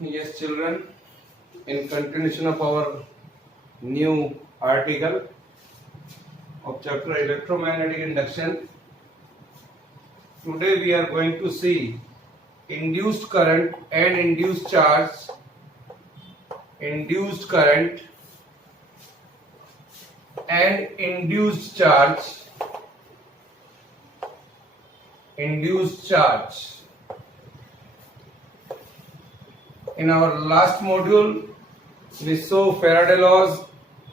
Yes, children, in continuation of our new article of chapter electromagnetic induction, today we are going to see induced current and induced charge, induced current and induced charge, induced charge. In our last module, we saw Faraday laws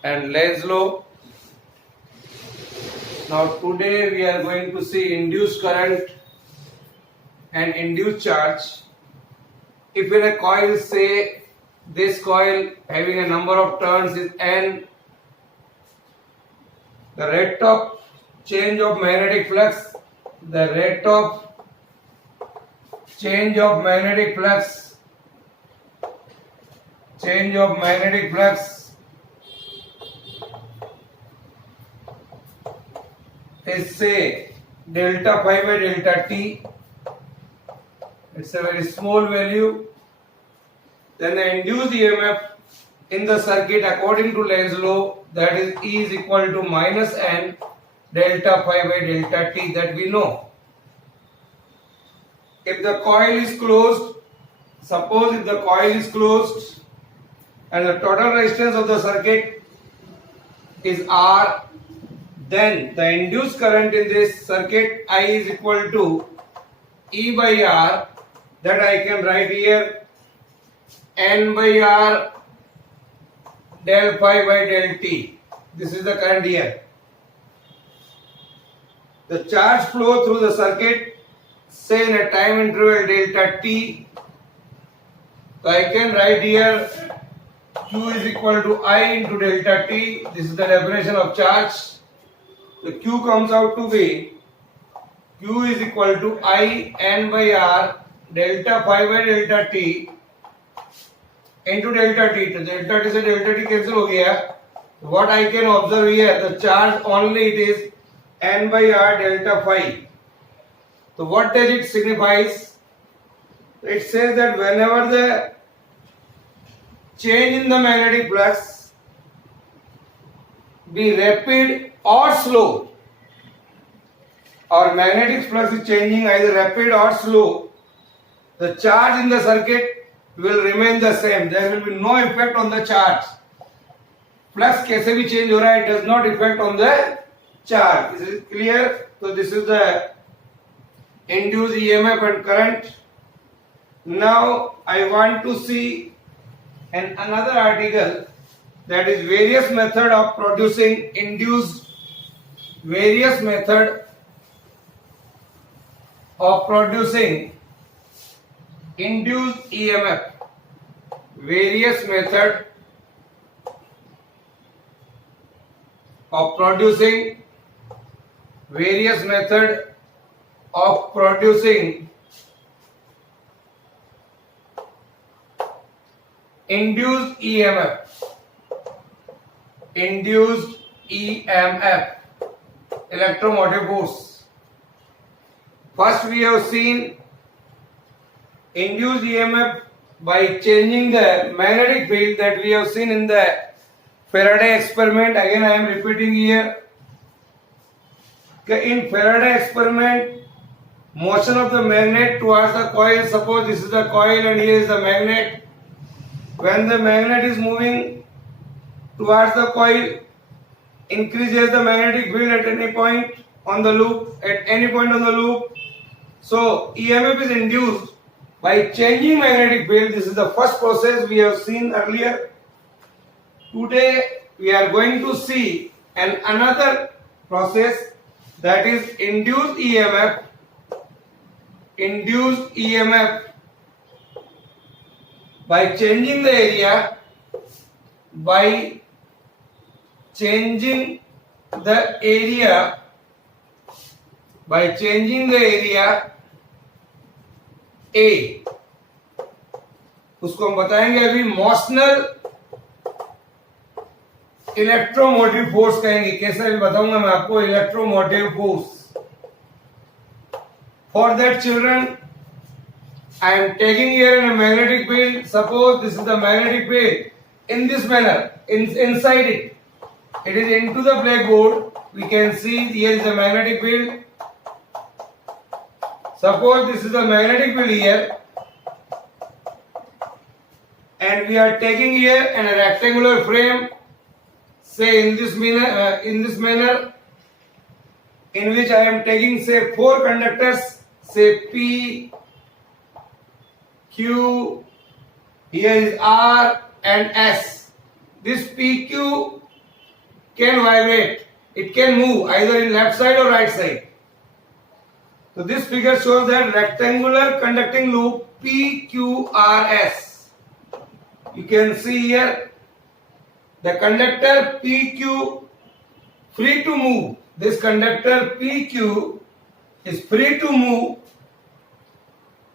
and Lenz law. Now today we are going to see induced current and induced charge. If in a coil, say this coil having a number of turns is N, the rate of change of magnetic flux, the rate of change of magnetic flux is say delta phi by delta t. It's a very small value. Then the induced EMF in the circuit according to Lenz law, that is E is equal to minus N delta phi by delta t, that we know. If the coil is closed, suppose if the coil is closed and the total resistance of the circuit is R, then the induced current in this circuit I is equal to E by R, that I can write here N by R del phi by del T. This is the current here. The charge flow through the circuit, say in a time interval delta T, so I can write here Q is equal to I into delta T. This is the definition of charge. So Q comes out to be Q is equal to I N by R delta phi by delta T into delta T. तो delta T से delta T cancel हो गया. What I can observe here, the charge only it is N by R delta phi. So what does it signifies? It says that whenever the change in the magnetic flux be rapid or slow, or magnetic flux is changing either rapid or slow, the charge in the circuit will remain the same. There will be no effect on the charge. Flux कैसे भी change हो रहा है, it does not affect on the charge. This is clear? So this is the induced EMF and current. Now I want to see another article, that is various method of producing induced, various method of producing induced EMF, various method of producing, various method of producing induced EMF, induced EMF, electromotive force. First we have seen induced EMF by changing the magnetic field, that we have seen in the Faraday experiment. Again I am repeating here. In Faraday experiment, motion of the magnet towards the coil, suppose this is the coil and here is the magnet. When the magnet is moving towards the coil, increases the magnetic field at any point on the loop, So EMF is induced by changing magnetic field. This is the first process we have seen earlier. Today we are going to see another process, that is induced EMF. Induced EMF by changing the area, by changing the area, by changing the area A, उसको हम बताएंगे अभी motional electromotive force कहेंगे. कैसे भी बताऊंगा मैं आपको electromotive force. For that children, I am taking here in a magnetic field. Suppose this is the magnetic field. In this manner, inside it, it is into the blackboard. We can see here is the magnetic field. Suppose this is the magnetic field here, and we are taking here in a rectangular frame, say in this manner, in which I am taking say 4 conductors, say P, Q, here is R and S. This PQ can vibrate, it can move either in left side or right side. So this figure shows that rectangular conducting loop PQRS. You can see here the conductor PQ free to move. This conductor PQ is free to move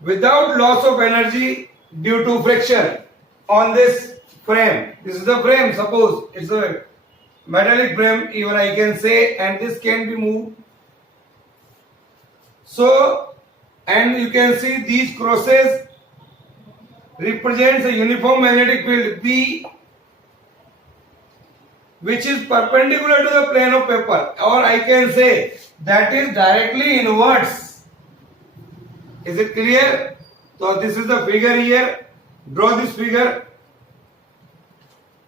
without loss of energy due to friction on this frame. This is the frame, suppose it's a metallic frame, even I can say, and this can be moved. So, and you can see these crosses represents a uniform magnetic field B, which is perpendicular to the plane of paper, or I can say that is directly inwards. Is it clear? So this is the figure here. Draw this figure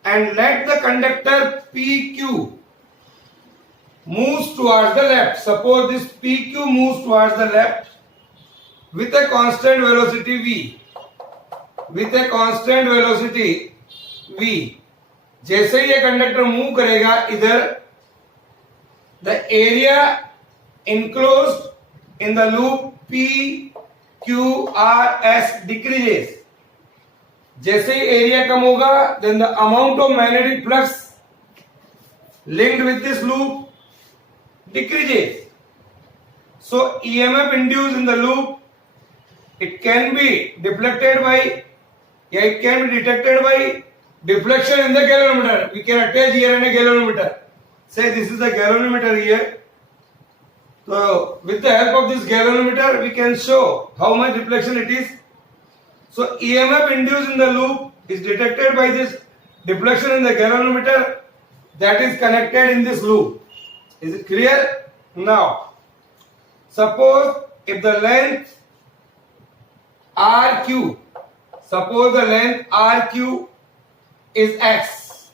and let the conductor PQ moves towards the left. Suppose this PQ moves towards the left with a constant velocity V. With a constant velocity V. जैसे ही ये conductor move करेगा इधर, the area enclosed in the loop PQRS decreases. जैसे ही area कम होगा, then the amount of magnetic flux linked with this loop decreases. So EMF induced in the loop, it can be deflected by, it can be detected by deflection in the galvanometer. We can attach here in a galvanometer. Say this is the galvanometer here. So with the help of this galvanometer, we can show how much deflection it is. So EMF induced in the loop is detected by this deflection in the galvanometer that is connected in this loop. Is it clear? Now, suppose if the length RQ, suppose the length RQ is X.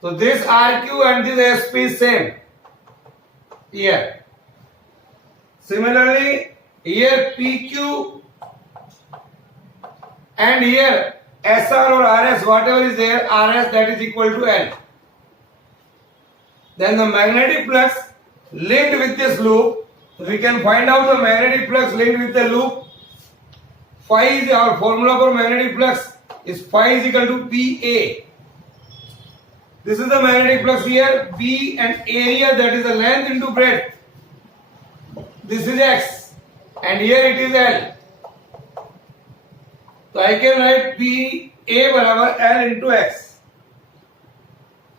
So this RQ and this SP is same here. Similarly, here PQ and here SR or RS, whatever is there, RS, that is equal to L. Then the magnetic flux linked with this loop, we can find out the magnetic flux linked with the loop. Phi is our formula for magnetic flux is phi is equal to PA. This is the magnetic flux here, B, and area, that is the length into breadth. This is X and here it is L. So I can write PA barabar L into X.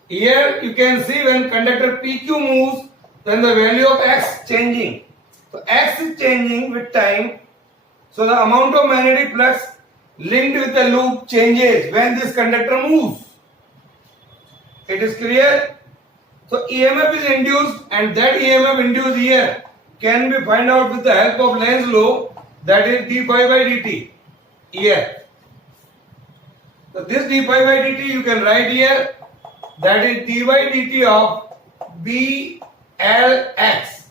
Here you can see when conductor PQ moves, then the value of X changing. So X is changing with time. So the amount of magnetic flux linked with the loop changes when this conductor moves. It is clear? So EMF is induced, and that EMF induced here can be find out with the help of Lenz's law, that is d phi by dt here. So this d phi by dt you can write here, that is d by dt of BLX.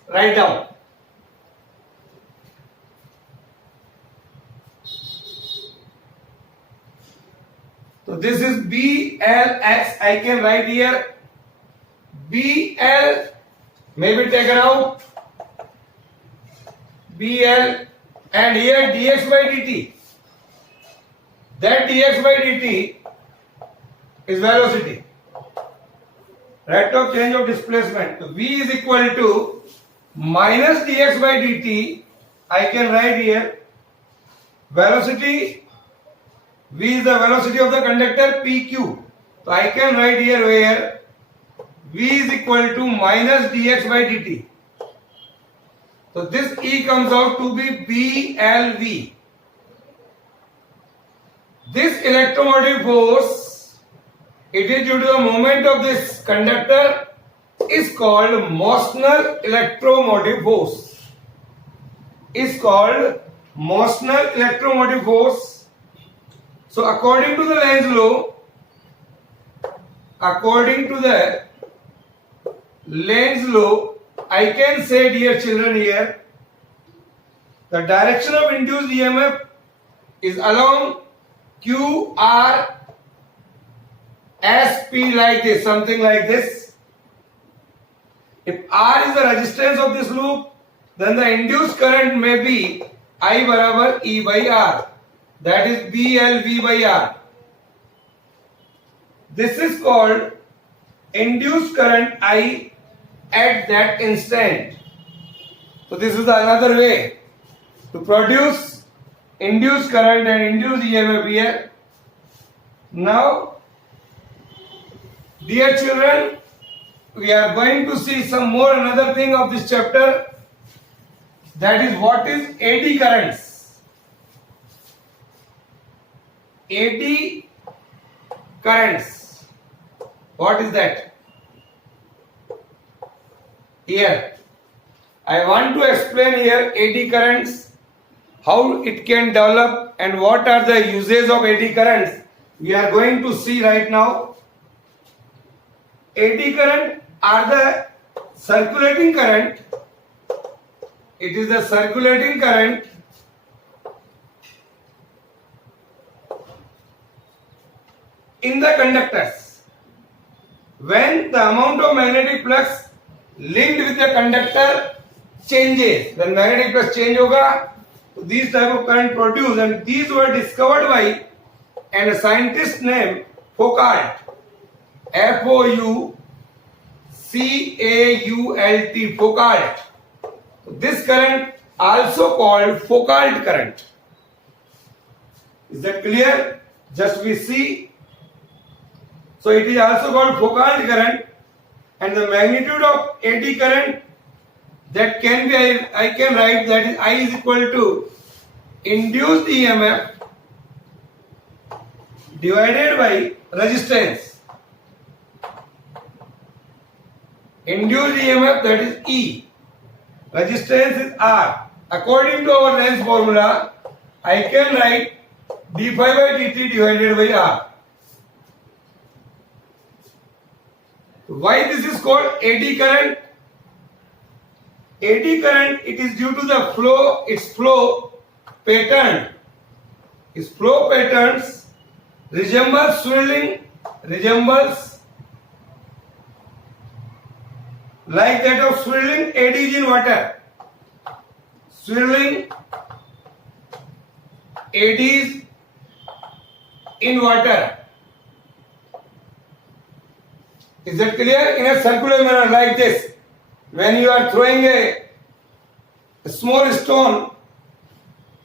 Write down. So this is BLX. I can write here BL, maybe taken out BL, and here dx by dt. That dx by dt is velocity, rate of change of displacement. So V is equal to minus dx by dt. I can write here velocity. V is the velocity of the conductor PQ. So I can write here where V is equal to minus dx by dt. So this E comes out to be BLV. This electromotive force, it is due to the movement of this conductor, is called Motional electromotive force. Is called Motional electromotive force. So according to the Lenz law, I can say, dear children, here the direction of induced EMF is along QR SP, like this, something like this. If R is the resistance of this loop, then the induced current may be I barabar E by R, that is BLV by R. This is called induced current I at that instant. So this is another way to produce induced current and induced EMF here. Now, dear children, we are going to see some more another thing of this chapter, that is what is AD currents. AD currents. What is that? Here, I want to explain here AD currents, how it can develop and what are the uses of AD currents. We are going to see right now. AD current are the circulating current. It is the circulating current in the conductors. When the amount of magnetic flux linked with the conductor changes, when magnetic flux change hoga, these type of current produced, and these were discovered by a scientist named Foucault. Foucault. Foucault. This current also called Foucault current. Is that clear? Just we see. So it is also called Foucault current, and the magnitude of AD current, that can be, I can write that is I is equal to induced EMF divided by resistance. Induced EMF, that is E. Resistance is R. According to our Lenz formula, I can write d phi by dt divided by R. Why this is called AD current? AD current, it is due to the flow, its flow pattern. Its flow patterns resembles like that of swirling eddies in water. Swirling eddies in water. Is that clear? In a circular manner like this. When you are throwing a small stone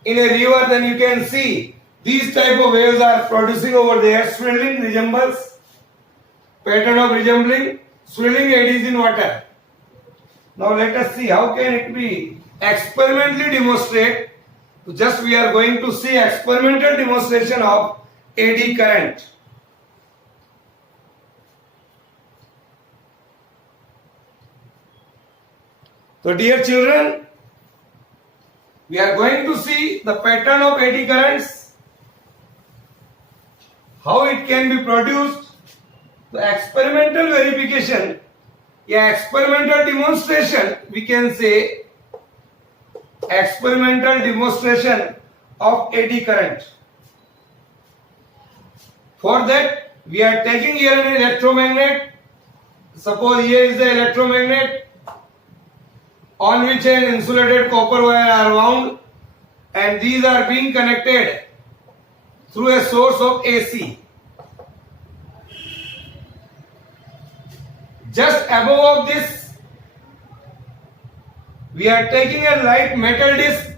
in a river, then you can see these type of waves are producing over there. Swirling resembles, pattern of resembling swirling eddies in water. Now let us see how can it be experimentally demonstrated. Just we are going to see experimental demonstration of AD current. So dear children, we are going to see the pattern of AD currents, how it can be produced, the experimental verification, experimental demonstration, we can say experimental demonstration of AD current. For that, we are taking here an electromagnet. Suppose here is the electromagnet on which an insulated copper wire are wound, and these are being connected through a source of AC. Just above of this, we are taking a light metal disc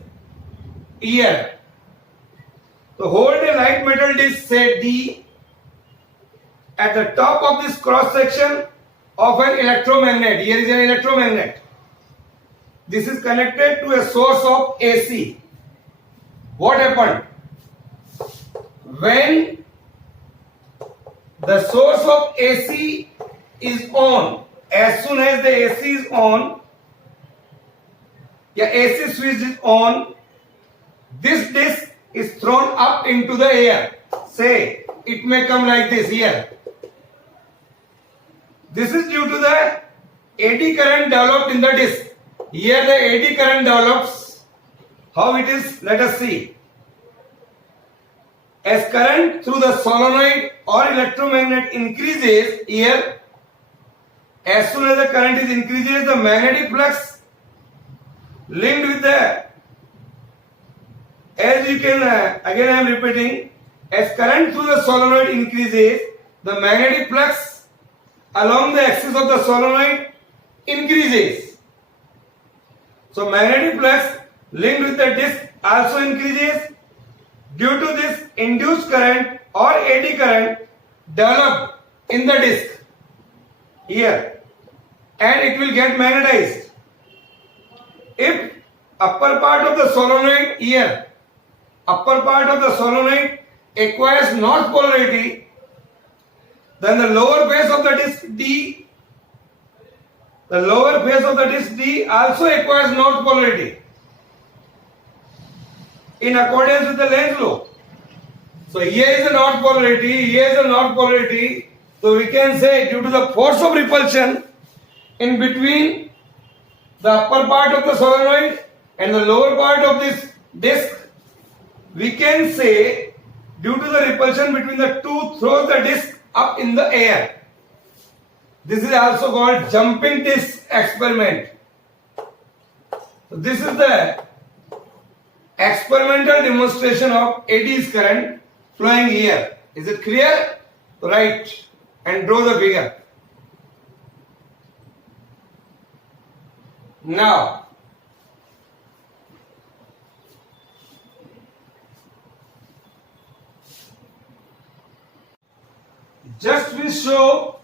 here. So hold a light metal disc, say D, at the top of this cross section of an electromagnet. Here is an electromagnet. This is connected to a source of AC. What happened? when the source of AC is on, as soon as the AC is on, या AC switch is on, this disc is thrown up into the air. Say, it may come like this here. This is due to the AD current developed in the disc. Here the AD current develops. How it is? Let us see. As current through the solenoid or electromagnet increases here, as soon as the current is increases, the magnetic flux linked with the, as you can, again I am repeating, as current through the solenoid increases, the magnetic flux along the axis of the solenoid increases. So magnetic flux linked with the disc also increases. Due to this, induced current or AD current developed in the disc here, and it will get magnetized. If upper part of the solenoid here, upper part of the solenoid acquires north polarity, then the lower face of the disc D, the lower face of the disc D also acquires north polarity in accordance with the Lenz law. So here is the north polarity, here is the north polarity. So we can say due to the force of repulsion in between the upper part of the solenoid and the lower part of this disc, we can say due to the repulsion between the two throws the disc up in the air. This is also called jumping disc experiment. So this is the experimental demonstration of AD's current flowing here. Is it clear? Right. And draw the figure. Now, just we show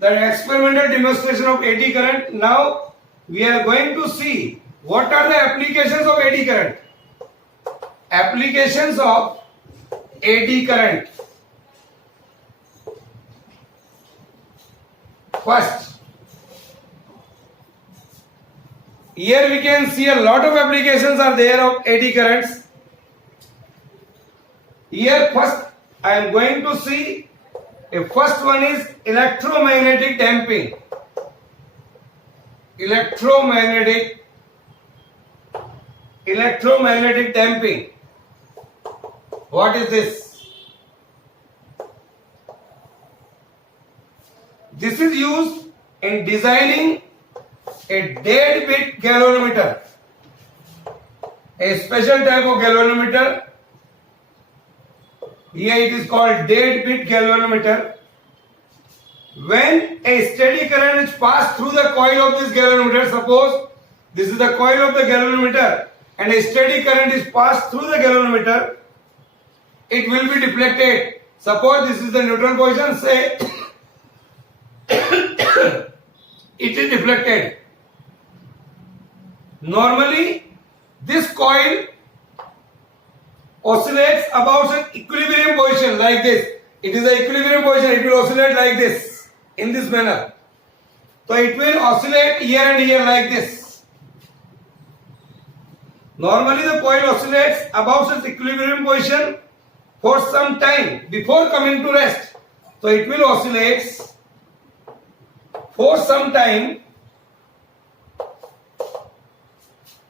the experimental demonstration of AD current. Now we are going to see what are the applications of AD current. Applications of AD current. First, here we can see a lot of applications are there of AD currents. Here first I am going to see a first one is electromagnetic damping. Electromagnetic damping. What is this? This is used in designing a dead bit galvanometer, a special type of galvanometer. Here it is called dead bit galvanometer. When a steady current is passed through the coil of this galvanometer, suppose this is the coil of the galvanometer and a steady current is passed through the galvanometer, it will be deflected. Suppose this is the neutral position, say it is deflected. Normally this coil oscillates about an equilibrium position like this. It is an equilibrium position, it will oscillate like this, in this manner. So it will oscillate here and here like this. Normally the coil oscillates about its equilibrium position for some time before coming to rest. So it will oscillate for some time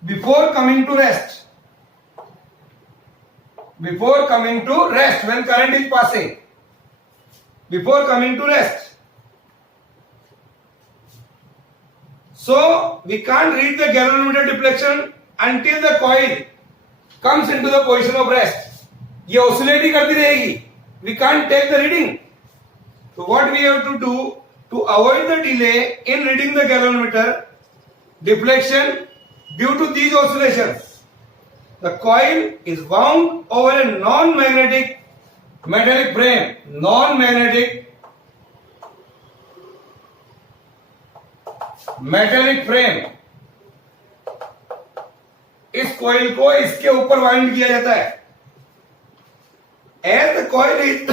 before coming to rest. Before coming to rest, when current is passing. Before coming to rest. So we can't read the galvanometer deflection until the coil comes into the position of rest. ये oscillate ही करती रहेगी. We can't take the reading. So what we have to do to avoid the delay in reading the galvanometer deflection due to these oscillations, the coil is wound over a non-magnetic metallic frame. Non-magnetic metallic frame. इस coil को इसके ऊपर wind किया जाता है. as the coil is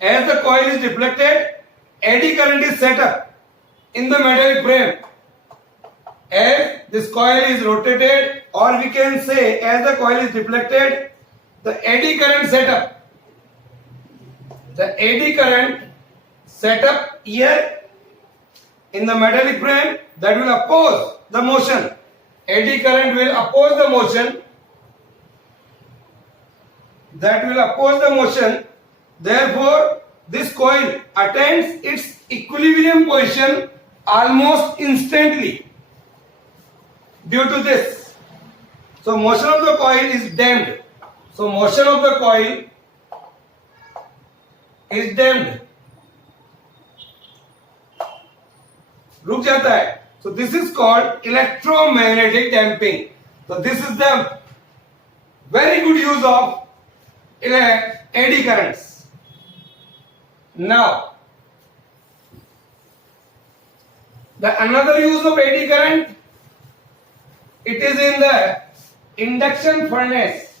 as the coil is deflected, eddy current is set up in the metallic frame. As this coil is rotated, or we can say as the coil is deflected, the eddy current set up. The eddy current set up here in the metallic frame that will oppose the motion. Eddy current will oppose the motion. That will oppose the motion. Therefore, this coil attains its equilibrium position almost instantly due to this. So, motion of the coil is damped. So, motion of the coil is damped. रुक जाता है. So, this is called electromagnetic damping. So, this is the very good use of eddy currents. Now, another use of eddy current, it is in the induction furnace.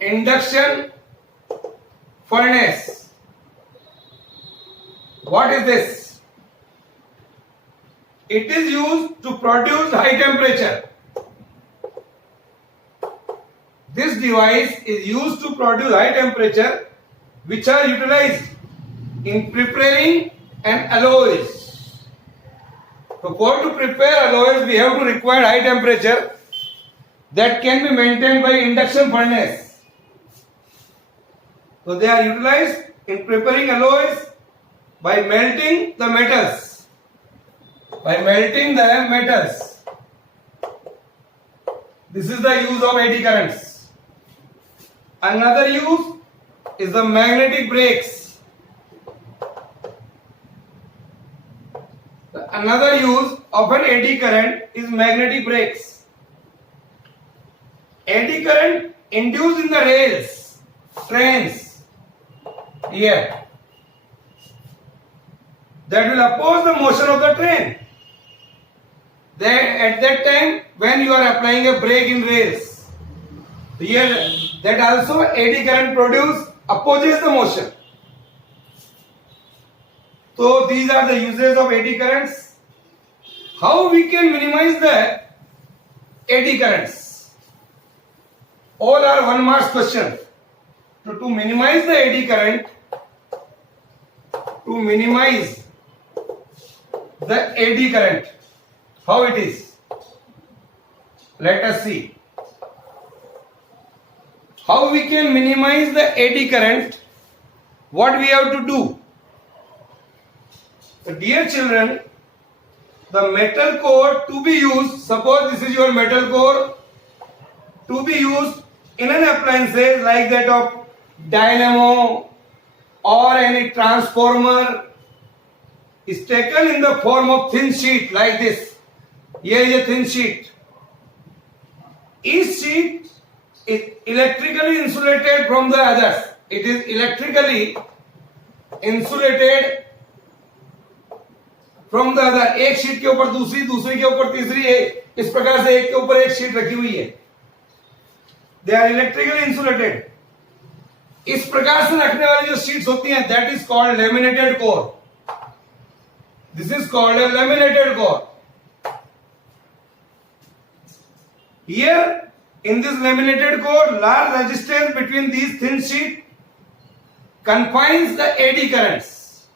Induction furnace. What is this? It is used to produce high temperature. This device is used to produce high temperature, which are utilized in preparing an alloys. So, to prepare alloys, we have to require high temperature that can be maintained by induction furnace. So, they are utilized in preparing alloys by melting the metals. This is the use of eddy currents. Another use is the magnetic brakes. Another use of an eddy current is magnetic brakes. Eddy current induced in the rails, trains, here, that will oppose the motion of the train. At that time, when you are applying a brake in rails, here that also eddy current produced opposes the motion. So these are the uses of eddy currents. How we can minimize the eddy currents? All are 1 mark question. So to minimize the eddy current, how it is? Let us see. How we can minimize the eddy current? What we have to do? So dear children, the metal core to be used, suppose this is your metal core, to be used in an appliances like that of dynamo or any transformer, is taken in the form of thin sheet like this. Here is a thin sheet. Each sheet is electrically insulated from the others. It is electrically insulated from the other. एक sheet के ऊपर दूसरी, दूसरी के ऊपर तीसरी, इस प्रकार से एक के ऊपर एक शीट रखी हुई है. They are electrically insulated. इस प्रकार से रखने वाली जो शीट्स होती हैं, that is called laminated core. This is called a laminated core. Here, in this laminated core, large resistance between these thin sheets confines the eddy currents.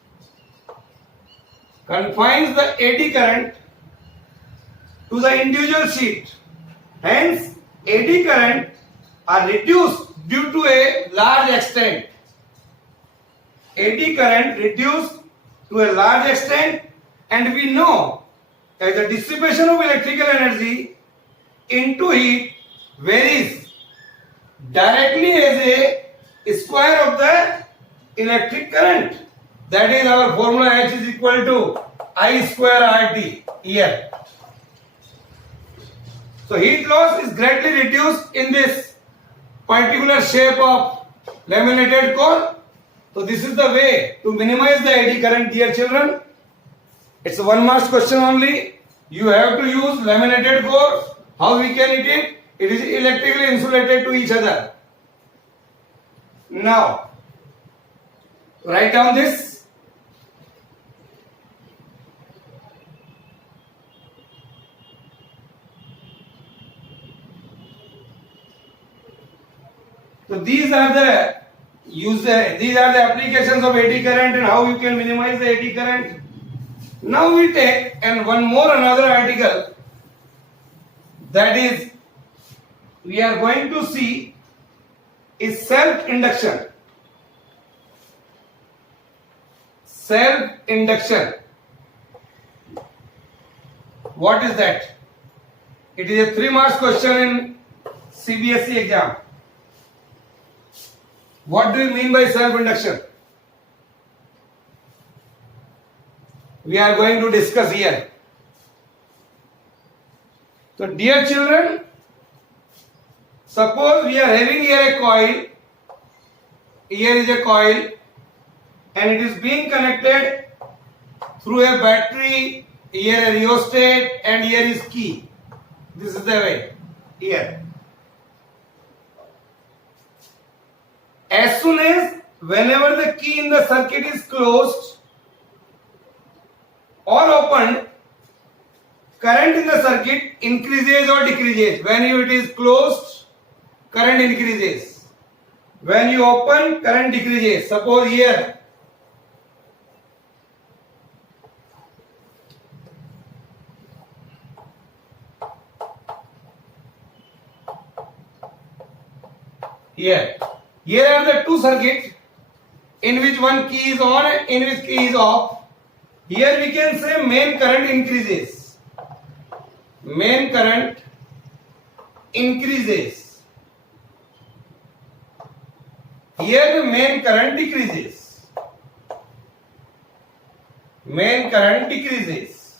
Confines the eddy current to the individual sheet. Hence, eddy current are reduced due to a large extent. Eddy current reduced to a large extent, and we know that the dissipation of electrical energy into heat varies directly as a square of the electric current. That is our formula H is equal to I square RT here. So heat loss is greatly reduced in this particular shape of laminated core. So this is the way to minimize the eddy current, dear children. It's a 1 mark question only. You have to use laminated core. How we can it? It is electrically insulated to each other. Now, write down this. So these are the applications of AC current and how you can minimize the AC current. Now we take another article, that is we are going to see is self-induction. Self-induction. What is that? It is a 3 marks question in CBSE exam. What do you mean by self-induction? We are going to discuss here. So dear children, suppose we are having here a coil. Here is a coil and it is being connected through a battery. Here a rheostat and here is key. This is the way. Here. As soon as whenever the key in the circuit is closed or opened, current in the circuit increases or decreases. When it is closed, current increases. When you open, current decreases. Suppose here, here are the two circuits in which one key is on and in which key is off. Here we can say main current increases. Main current increases. Here the main current decreases. Main current decreases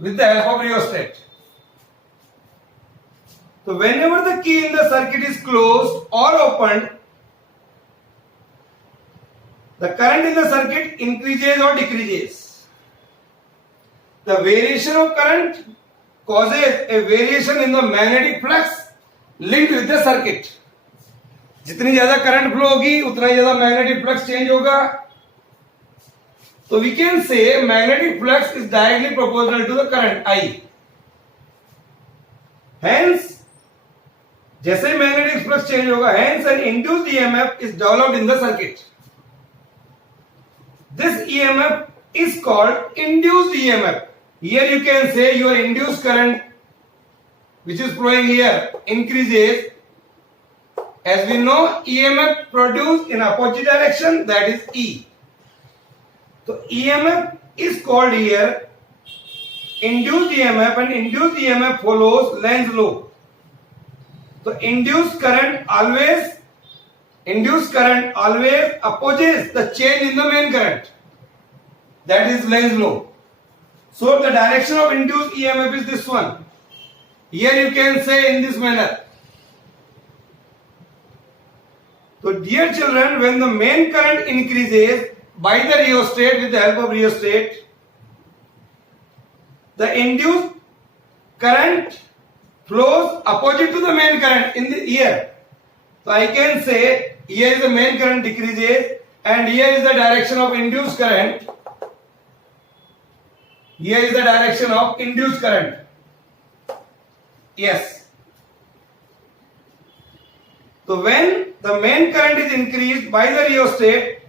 with the help of rheostat. So whenever the key in the circuit is closed or opened, the current in the circuit increases or decreases. The variation of current causes a variation in the magnetic flux linked with the circuit. जितनी ज्यादा current flow होगी उतना ज्यादा magnetic flux change होगा. So we can say magnetic flux is directly proportional to the current I. Hence, जैसे ही magnetic flux change होगा, hence an induced EMF is developed in the circuit. This EMF is called induced EMF. Here you can say your induced current which is flowing here increases. As we know, EMF produced in opposite direction, that is E. So EMF is called here induced EMF, and induced EMF follows Lenz's law. So induced current always opposes the change in the main current. That is Lenz's law. So the direction of induced EMF is this one. Here you can say in this manner. So dear children, when the main current increases by the rheostat, with the help of rheostat, the induced current flows opposite to the main current in the here. So I can say here is the main current decreases and here is the direction of induced current. Here is the direction of induced current. Yes. So when the main current is increased by the rheostat,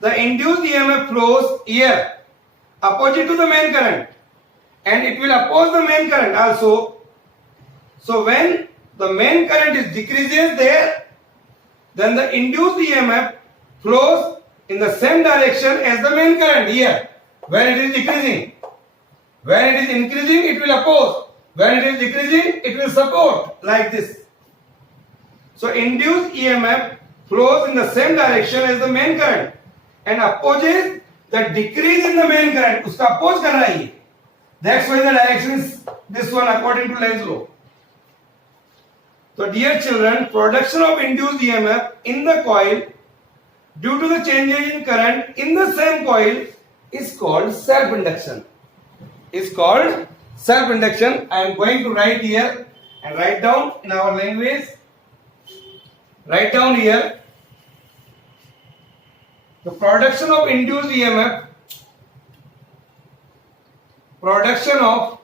the induced EMF flows here opposite to the main current and it will oppose the main current also. So when the main current is decreases there, then the induced EMF flows in the same direction as the main current here. When it is decreasing, when it is increasing, it will oppose. When it is decreasing, it will support, like this. So induced EMF flows in the same direction as the main current and opposes the decrease in the main current. उसका oppose कर रहा है. That's why the direction is this one according to Lenz's law. So dear children, production of induced EMF in the coil due to the changes in current in the same coil is called self-induction. Is called self-induction. I am going to write here and write down in our language. Write down here the production of induced EMF. Production of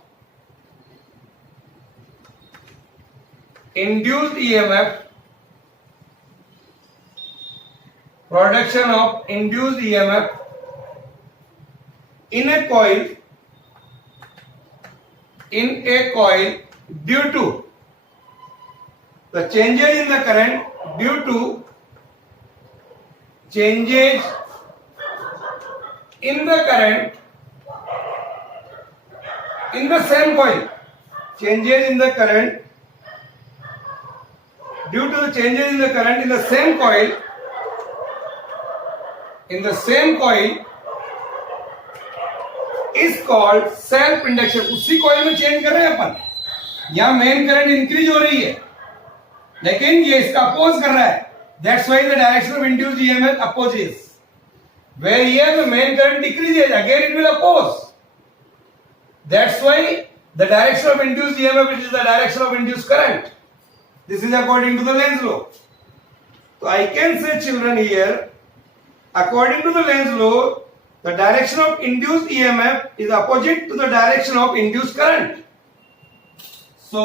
induced EMF. Production of induced EMF in a coil due to the changes in the current due to changes in the current in the same coil. Changes in the current due to the changes in the current in the same coil. In the same coil is called self induction. उसी coil में change कर रहे हैं अपन. यहां main current increase हो रही है लेकिन ये इसका अपोज कर रहा है. That's why the direction of induced EMF opposes. Where here the main current decreases, again it will oppose. That's why the direction of induced EMF is the direction of induced current. This is according to the Lenz law. तो I can say children here, according to the Lenz law, the direction of induced EMF is opposite to the direction of induced current. So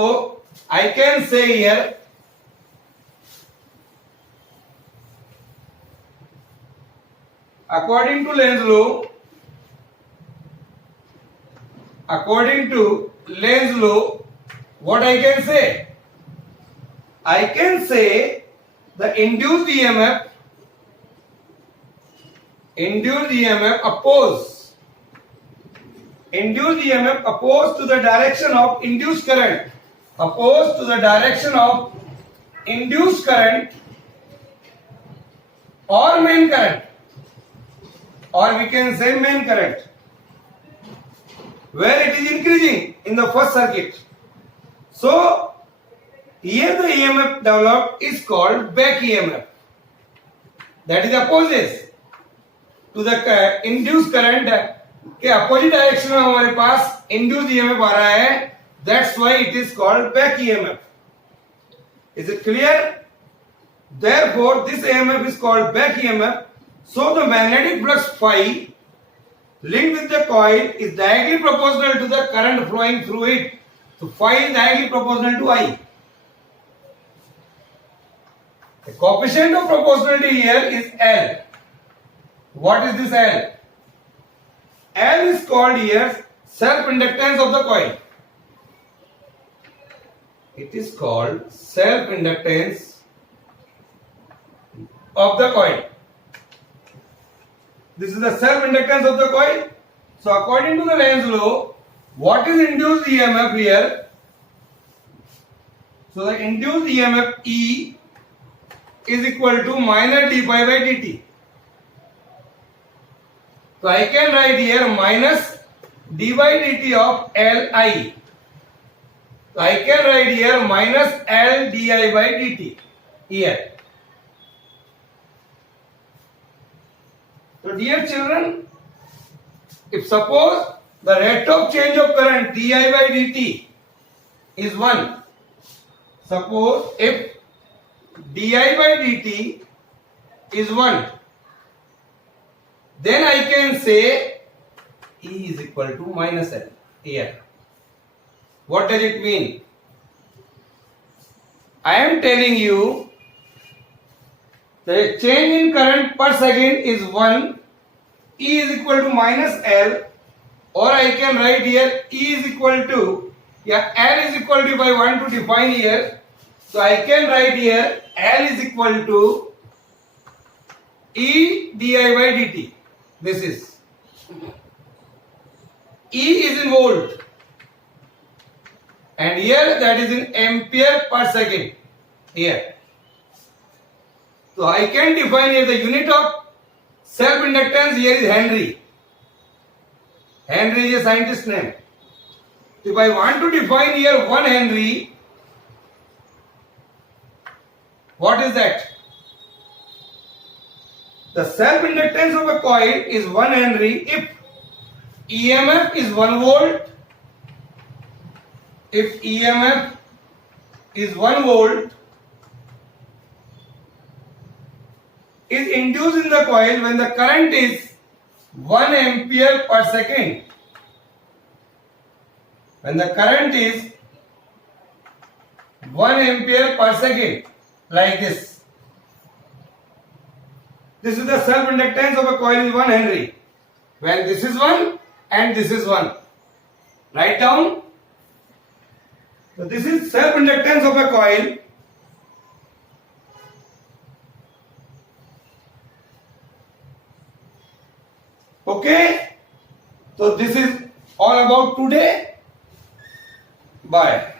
I can say here, according to Lenz law, what I can say? I can say the induced EMF opposed to the direction of induced current, opposed to the direction of induced current or main current, or we can say main current, where it is increasing in the first circuit. So here the EMF developed is called back EMF, that is opposes to the induced current के opposite direction में हमारे पास induced EMF आ रहा है. That's why it is called back EMF. Is it clear? Therefore this EMF is called back EMF. So the magnetic flux phi linked with the coil is directly proportional to the current flowing through it. So phi is directly proportional to I. The coefficient of proportionality here is L. What is this L? L is called here self-inductance of the coil. It is called self-inductance of the coil. This is the self-inductance of the coil. So according to the Lenz law, what is induced EMF here? So the induced EMF E is equal to minus d pi by dt. So I can write here minus d by dt of Li. So I can write here minus L di by dt here. So dear children, if suppose the rate of change of current di by dt is 1, suppose if di by dt is 1, then I can say E is equal to minus L here. What does it mean? I am telling you the change in current per second is 1, E is equal to minus L, or I can write here E is equal to, L is equal to, if I want to define here, so I can write here L is equal to E di by dt. This is E is in volt and here that is in ampere per second here. So I can define here the unit of self inductance here is Henry. Henry is a scientist name. If I want to define here 1 Henry, what is that? The self-inductance of a coil is 1 Henry if EMF is 1 volt if EMF is 1 volt is induced in the coil when the current is 1 ampere per second. When the current is 1 ampere per second, like this. This is the self-inductance of a coil is 1 Henry. When this is 1 and this is 1. Write down. So this is self-inductance of a coil. Okay. So this is all about today. Bye.